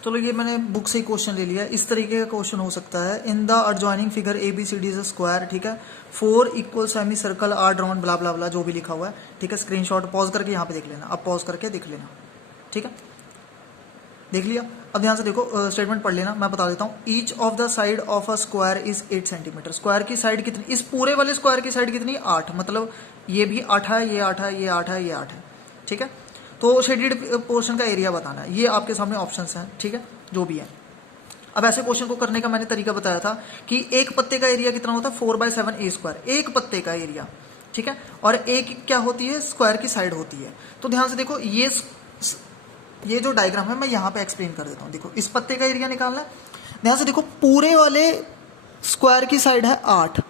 चलो ये मैंने बुक से ही क्वेश्चन ले लिया। इस तरीके का क्वेश्चन हो सकता है, in the adjoining figure A B C D is a square, ठीक है, 4 equal semi circle are drawn, blah blah blah जो भी लिखा हुआ है, ठीक है। स्क्रीनशॉट पॉज करके यहाँ पे देख लेना, अब पॉज करके देख लेना, ठीक है, देख लिया। अब ध्यान से देखो, स्टेटमेंट पढ़ लेना, मैं बता देता हूँ। Each of the side of a square is 8 centimetre. Square की साइड कितनी, इस पूरे वाले स्क्वायर की साइड कितनी, 8, मतलब ये भी 8 है, ये 8 है, ये 8 है, ये 8 है, ठीक है। तो शेडेड पोर्शन का एरिया बताना है, ये आपके सामने ऑप्शंस हैं, ठीक है, जो भी है। अब ऐसे क्वेश्चन को करने का मैंने तरीका बताया था कि एक पत्ते का एरिया कितना होता है, 4/7 ए स्क्वायर, एक पत्ते का एरिया, ठीक है। और एक क्या होती है, स्क्वायर की साइड होती है। तो ध्यान से देखो, ये जो डायग्राम है मैं यहाँ पे एक्सप्लेन कर देता हूँ। देखो, इस पत्ते का एरिया निकालना है। ध्यान से देखो, पूरे वाले स्क्वायर की साइड है 8।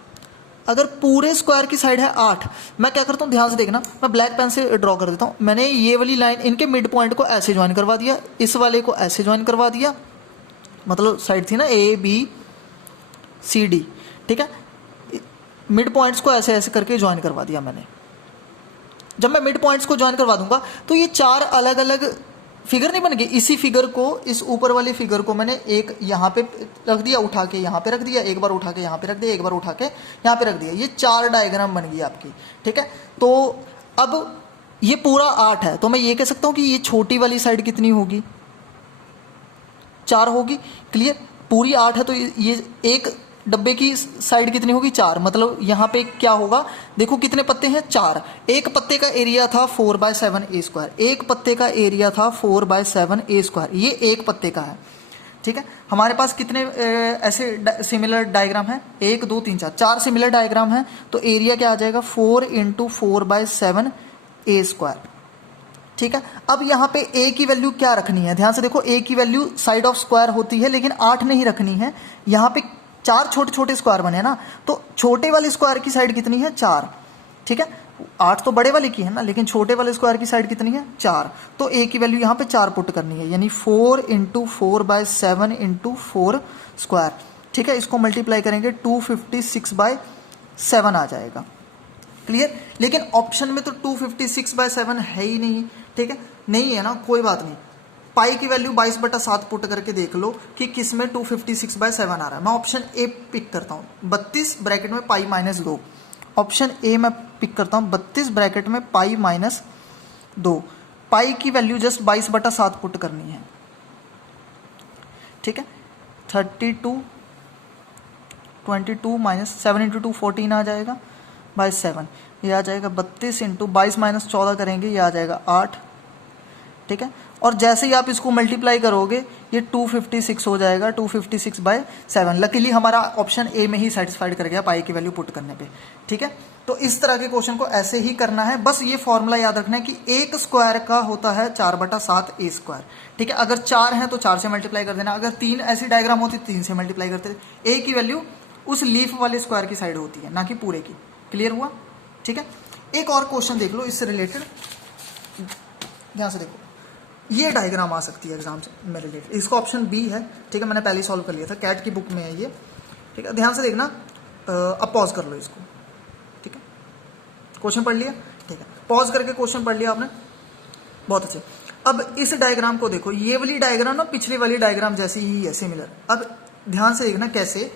अगर पूरे स्क्वायर की साइड है 8, मैं क्या करता हूँ, ध्यान से देखना, मैं ब्लैक पेन से ड्रॉ कर देता हूँ। मैंने ये वाली लाइन इनके मिड पॉइंट को ऐसे ज्वाइन करवा दिया, इस वाले को ऐसे ज्वाइन करवा दिया, मतलब साइड थी ना ए बी सी डी, ठीक है। मिड पॉइंट्स को ऐसे ऐसे करके ज्वाइन करवा दिया मैंने। जब मैं मिड पॉइंट्स को ज्वाइन करवा दूंगा तो ये 4 अलग अलग फिगर नहीं बन गए। इसी फिगर को, इस ऊपर वाली फिगर को मैंने एक यहाँ पे रख दिया, उठा के यहाँ पे रख दिया, एक बार उठा के यहाँ पे रख दिया, एक बार उठा के यहाँ पे रख दिया, ये 4 डायग्राम बन गई आपकी, ठीक है। तो अब ये पूरा 8 है, तो मैं ये कह सकता हूँ कि ये छोटी वाली साइड कितनी होगी, 4 होगी। क्लियर, पूरी 8 है तो ये एक डब्बे की साइड कितनी होगी, 4, मतलब यहाँ पे क्या होगा, देखो कितने पत्ते हैं, 4। एक पत्ते का एरिया था 4/7 ए स्क्वायर, एक पत्ते का एरिया था 4/7 ए स्क्वायर, ये एक पत्ते का है, ठीक है। हमारे पास कितने ऐसे सिमिलर डायग्राम है, 1 2 3 4 सिमिलर डायग्राम है। तो एरिया क्या आ जाएगा, 4 × 4/7 ए स्क्वायर, ठीक है। अब यहाँ पे a की वैल्यू क्या रखनी है, ध्यान से देखो, a की वैल्यू साइड ऑफ स्क्वायर होती है, लेकिन 8 नहीं रखनी है। यहाँ पे 4 छोटे छोटे स्क्वायर बने ना, तो छोटे वाले स्क्वायर की साइड कितनी है, 4, ठीक है। 8 तो बड़े वाले की है ना, लेकिन छोटे वाले स्क्वायर की साइड कितनी है, 4। तो a की वैल्यू यहाँ पे 4 पुट करनी है, यानी 4 × 4/7 × 4 स्क्वायर, ठीक है। इसको मल्टीप्लाई करेंगे 256/7 आ जाएगा। क्लियर, लेकिन ऑप्शन में तो 256/7 है ही नहीं, ठीक है, नहीं है ना, कोई बात नहीं। पाई की वैल्यू 22/7 पुट करके देख लो कि किस में 256/7 आ रहा है। मैं ऑप्शन ए पिक करता हूँ, 32 ब्रैकेट में पाई -2, ऑप्शन ए मैं पिक करता हूँ, 32 ब्रैकेट में पाई -2। पाई की वैल्यू जस्ट 22/7 पुट करनी है, ठीक है। 32 22 -7 × 2 14 आ जाएगा, बाई 7 ये आ जाएगा 32 × 22 - 14 करेंगे, ये आ जाएगा 8, ठीक है। और जैसे ही आप इसको मल्टीप्लाई करोगे ये 256 हो जाएगा, 256/7। लकीली हमारा ऑप्शन ए में ही सेटिस्फाइड कर गया पाई की वैल्यू पुट करने पे, ठीक है। तो इस तरह के क्वेश्चन को ऐसे ही करना है। बस ये फॉर्मूला याद रखना है कि एक स्क्वायर का होता है 4/7 ए स्क्वायर, ठीक है। अगर 4 है तो 4 से मल्टीप्लाई कर देना, अगर 3 ऐसी डायग्राम होती 3 से मल्टीप्लाई करते। ए की वैल्यू उस लीफ वाले स्क्वायर की साइड होती है, ना कि पूरे की। क्लियर हुआ, ठीक है। एक और क्वेश्चन देख लो इससे रिलेटेड, ध्यान से देखो, ये डायग्राम आ सकती है एग्जाम में रिलेटेड। इसका ऑप्शन बी है, ठीक है, मैंने पहले ही सॉल्व कर लिया था, कैट की बुक में है ये, ठीक है। ध्यान से देखना, अब पॉज कर लो इसको, ठीक है। क्वेश्चन पढ़ लिया, ठीक है, पॉज करके क्वेश्चन पढ़ लिया आपने, बहुत अच्छे। अब इस डायग्राम को देखो, ये वाली डायग्राम ना पिछली वाली डायग्राम जैसी ही है, सिमिलर। अब ध्यान से देखना कैसे,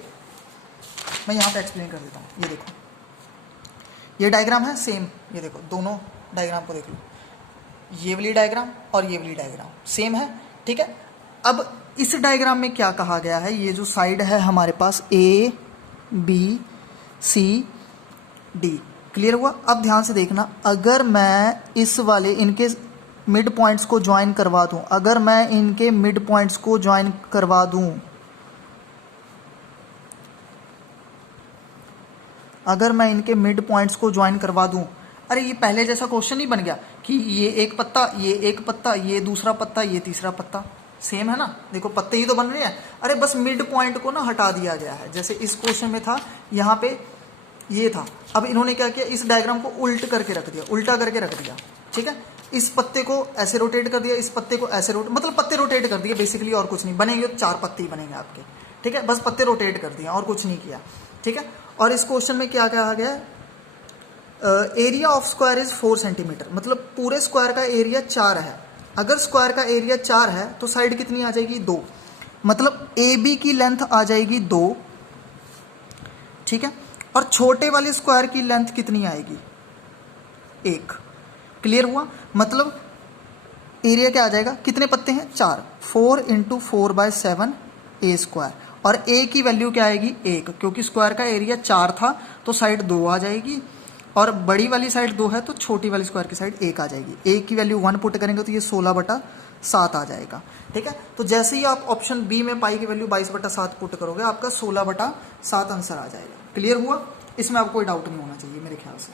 मैं यहाँ पे एक्सप्लेन कर देता हूँ। ये देखो, ये डायग्राम है सेम, ये देखो, दोनों डायग्राम को देख लो, ये वाली डायग्राम और ये वाली डायग्राम सेम है, ठीक है। अब इस डायग्राम में क्या कहा गया है, ये जो साइड है हमारे पास A B C D, clear हुआ। अब ध्यान से देखना, अगर मैं इस वाले इनके मिड पॉइंट्स को ज्वाइन करवा दूं, अगर मैं इनके मिड पॉइंट्स को ज्वाइन करवा दूं, अगर मैं इनके मिड पॉइंट्स को ज्वाइन करवा दूं, अरे ये पहले जैसा क्वेश्चन ही बन गया कि ये एक पत्ता, ये एक पत्ता, ये दूसरा पत्ता, ये तीसरा पत्ता, सेम है ना। देखो पत्ते ही तो बन रहे हैं, अरे बस मिड पॉइंट को ना हटा दिया गया है। जैसे इस क्वेश्चन में था, यहाँ पे ये था, अब इन्होंने क्या किया, इस डायग्राम को उल्ट करके रख दिया, उल्टा करके रख दिया, ठीक है। इस पत्ते को ऐसे रोटेट कर दिया, इस पत्ते को ऐसे मतलब पत्ते रोटेट कर दिए बेसिकली, और कुछ नहीं बनेंगे, 4 पत्ते ही बनेंगे आपके, ठीक है। बस पत्ते रोटेट कर दिए और कुछ नहीं किया, ठीक है। और इस क्वेश्चन में क्या कहा गया, area of square is 4 centimetre, मतलब पूरे स्क्वायर का एरिया 4 है, अगर स्क्वायर का एरिया 4 है तो साइड कितनी आ जाएगी 2, मतलब ए बी की लेंथ आ जाएगी 2, ठीक है, और छोटे वाले स्क्वायर की लेंथ कितनी आएगी 1। क्लियर हुआ? मतलब एरिया क्या आ जाएगा, कितने पत्ते हैं 4, 4 इंटू 4/7 ए स्क्वायर, और ए की वैल्यू क्या आएगी 1, क्योंकि स्क्वायर का एरिया 4 था तो साइड 2 आ जाएगी, और बड़ी वाली साइड 2 है तो छोटी वाली स्क्वायर की साइड 1 आ जाएगी। ए की वैल्यू 1 पुट करेंगे तो ये 16/7 आ जाएगा, ठीक है। तो जैसे ही आप ऑप्शन बी में पाई की वैल्यू 22/7 पुट करोगे आपका 16/7 आंसर आ जाएगा। क्लियर हुआ? इसमें आपको कोई डाउट नहीं होना चाहिए मेरे ख्याल से।